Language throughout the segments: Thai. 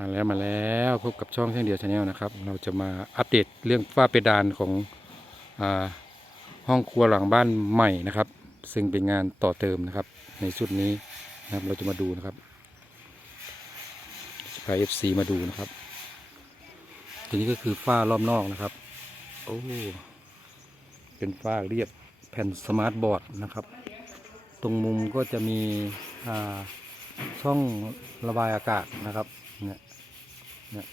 มาแล้วมาแล้วพบกับช่องเช่างเดียวชาแนลนะครับ เราจะมาอัปเดตเรื่องฝ้าเพดานของอห้องครัวหลังบ้านใหม่นะครับ ซึ่งเป็นงานต่อเติมนะครับ ในชุดนี้นะครับเราจะมาดูนะครับจะพาเอฟซีมาดูนะครับทีนี้ก็คือฝ้ารอบนอกนะครับโอ้เป็นฝ้าเรียบแผ่นสมาร์ทบอร์ดนะครับ ตรงมุมก็จะมีช่องระบายอากาศนะครับ เนี่ย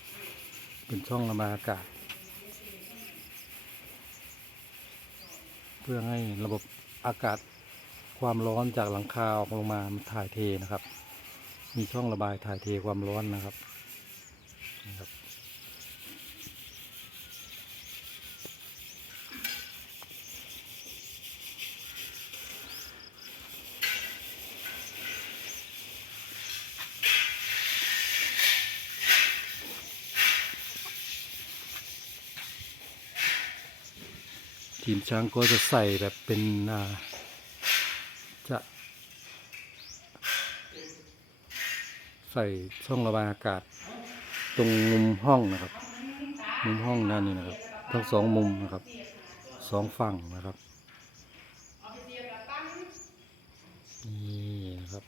เป็นช่องระบายอากาศ เพื่อให้ระบบอากาศความร้อนจากหลังคาออกลงมามันถ่ายเทนะครับ มีช่องระบายถ่ายเทความร้อนนะครับนะครับ ทีมช้างก็จะใส่แบบเป็นจะ ใส่ช่องระบายอากาศ ตรงมุมห้องนะครับ มุมห้องนั่นนี่นะครับ ทั้งสองมุมนะครับสองฝั่งนะครับนี่นะครับ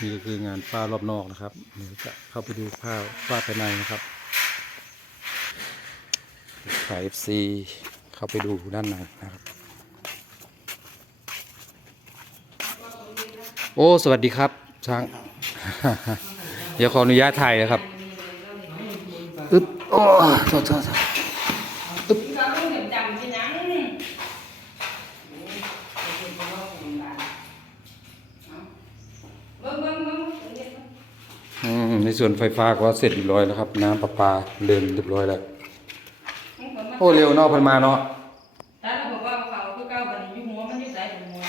นี่ก็คืองานฝ้ารอบนอกนะครับเดี๋ยวจะเข้าไปดูผ้าฝ้าภายในนะครับขาย FC เข้าไปดูด้านในนะครับ โอ้ สวัสดีครับช้าง เดี๋ยวขออนุญาตถ่ายนะครับอึ๊บโอ้โทษโทษโทษ ก็รู้เห็นจำที่นังเบิ้งเบิ้งเบิ้ง อืม ในส่วนไฟฟ้าก็เสร็จเรียบร้อยแล้วครับ น้ำประปาเดินเรียบร้อยแล้ว โอ้เร็วเนาะเพันมาเนาะ ถ้าเราบอกว่าเขาคือเก้าบันนี้ยุ่หัวมันยุ่ใส่ถึงหัว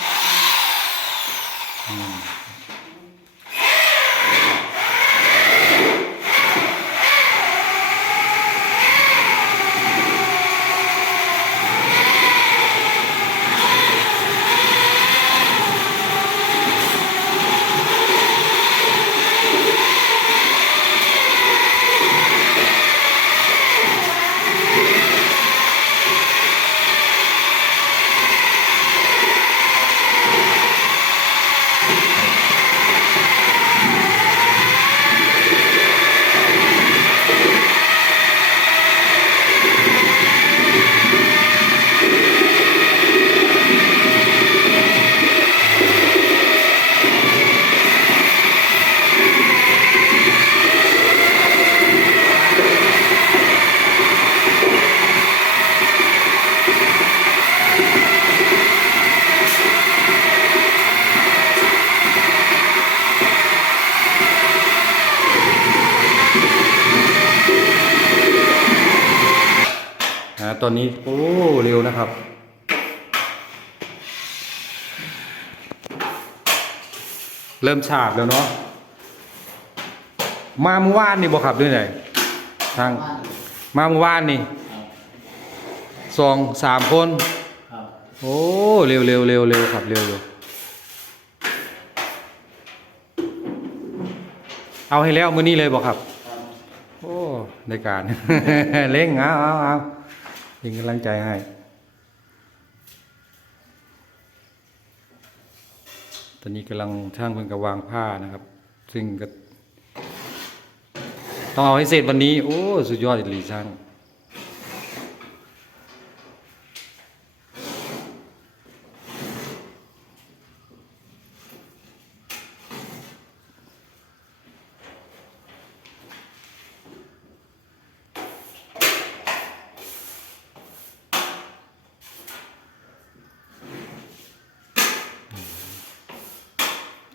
อ่าตอนนี้ โอ้ เร็วนะครับ เริ่มฉาบแล้วเนาะมาเมื่อวานนี่บอกขับด้วยไหนทางมาเมื่อวานนี่สองสามคนครับโอ้เร็วเร็วเร็วเร็วครับเร็วเร็วเอาให้แล้วมื้อนี้เลยบอกครับครับโอ้ในการ เล่งเอาเอาเอา เป็นกำลังใจให้ตอนนี้กำลังช่างเพิ่งกระวางผ้านะครับ ซึ่งก็ต้องเอาให้เสร็จวันนี้ โอ้ สุดยอดอีหลีช่าง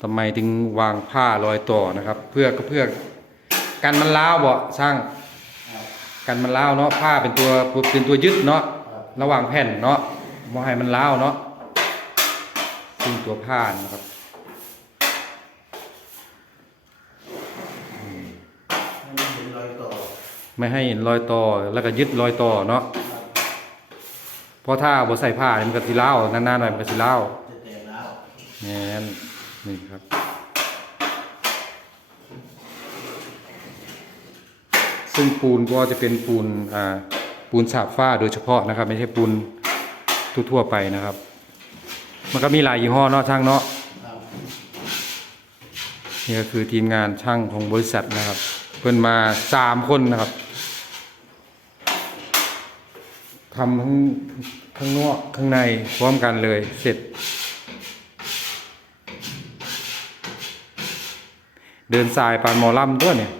ทำไมถึงวางผ้าลอยต่อนะครับ เพื่อก็เพื่อกันมันล้าวบ่ช่างครับกันมันล้าวเนาะผ้าเป็นตัวเป็นตัวยึดเนาะครับระหว่างแผ่นเนาะบ่ให้มันล้าวเนาะซึ่งตัวผ้านะครับให้มันเห็นรอยต่อไม่ให้เห็นรอยต่อแล้วก็ยึดรอยต่อเนาะครับเพราะถ้าบ่ใส่ผ้าเนี่ยมันก็สิล้าวนานๆหน่อยมันก็สิล้าวจะแตกแล้วแม่นค นี่ครับ ซึ่งปูนก็จะเป็นปูนอ่าปูนฉาบฝ้าโดยเฉพาะนะครับ ไม่ใช่ปูนทั่วๆไปนะครับ มันก็มีหลายยี่ห้อเนาะช่างเนาะนี่ก็คือทีมงานช่างของบริษัทนะครับ เพิ่นมาสามคนนะครับทำทั้งข้างนอกข้างในพร้อมกันเลยเสร็จ เดินสายปานหมอลำตัวยเนี่ย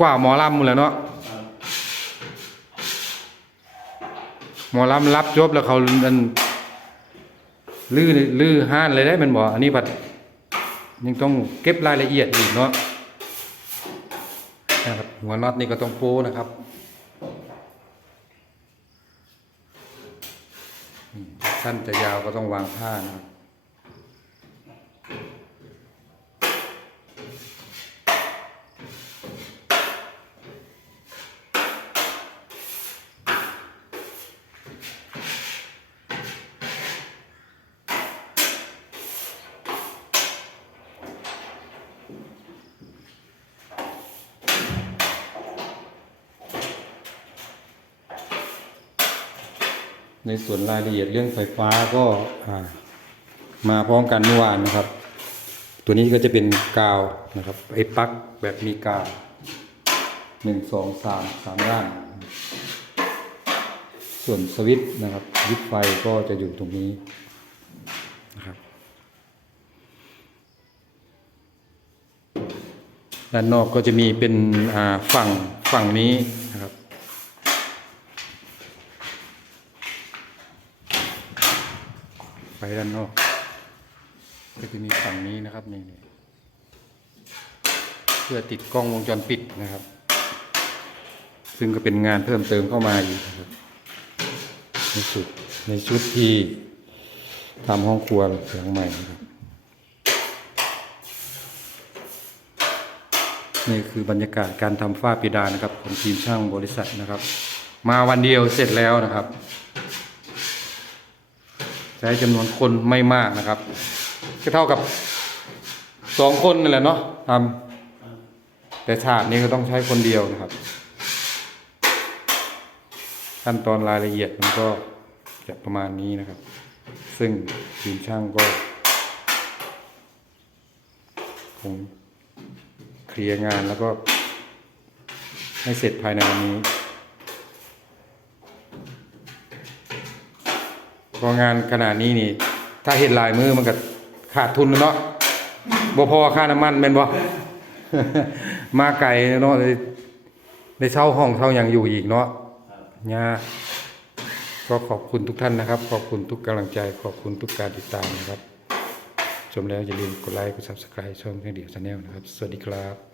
กว่าหมอลำหมดแล้วเนาะหมอลำรับจบแล้วเขาอันลื้อลื้อห้านเลยได้มันบอกอันนี้บัดยังต้องเก็บรายละเอียดอีกเนาะนะครับหัวน็อตนี่ก็ต้องโป้นะครับสั้นจะยาวก็ต้องวางผ้านะครับ ในส่วนรายละเอียดเรื่องไฟฟ้าก็มาพร้อมกันเมื่อวานนะครับ ตัวนี้ก็จะเป็นกาวนะครับไอ้ปลั๊กแบบมีกาวหนึ่งสองสามสามด้าน ส่วนสวิตช์นะครับสวิตไฟก็จะอยู่ตรงนี้นะครับด้านนอกก็จะมีเป็นฝั่งฝั่งนี้นะครับ ไฟด้านนอก ก็จะมีฝั่งนี้นะครับนี่นี่เพื่อติดกล้องวงจรปิดนะครับ ซึ่งก็เป็นงานเพิ่มเติมเข้ามาอยู่นะครับในชุดในชุดที่ทำห้องครัวหลังใหม่นะครับนี่คือบรรยากาศการทำฝ้าเพดานนะครับของทีมช่างบริษัทนะครับ มาวันเดียวเสร็จแล้วนะครับ ใช้จำนวนคนไม่มากนะครับ ก็เท่ากับสองคนนั่นแหละเนาะทำแต่ฉากนี้ก็ต้องใช้คนเดียวนะครับ ขั้นตอนรายละเอียดมันก็จะประมาณนี้นะครับ ซึ่งทีมช่างก็คงเคลียร์งานแล้วก็ให้เสร็จภายในวันนี้ พองานขนาดนี้นี่ ถ้าเห็นลายมือมันก็ขาดทุนแล้วเนาะบ่พอค่าน้ำมันแม่นบ่มาไกลเนาะได้เช่าห้องเช่าอย่างอยู่อีกเนาะครับยก็ขอบคุณทุกท่านนะครับ ขอบคุณทุกกำลังใจ ขอบคุณทุกการติดตามนะครับ ชมแล้วอย่าลืมกดไลค์กด subscribe ช่องเพียงเดียวชาแนลนะครับ สวัสดีครับ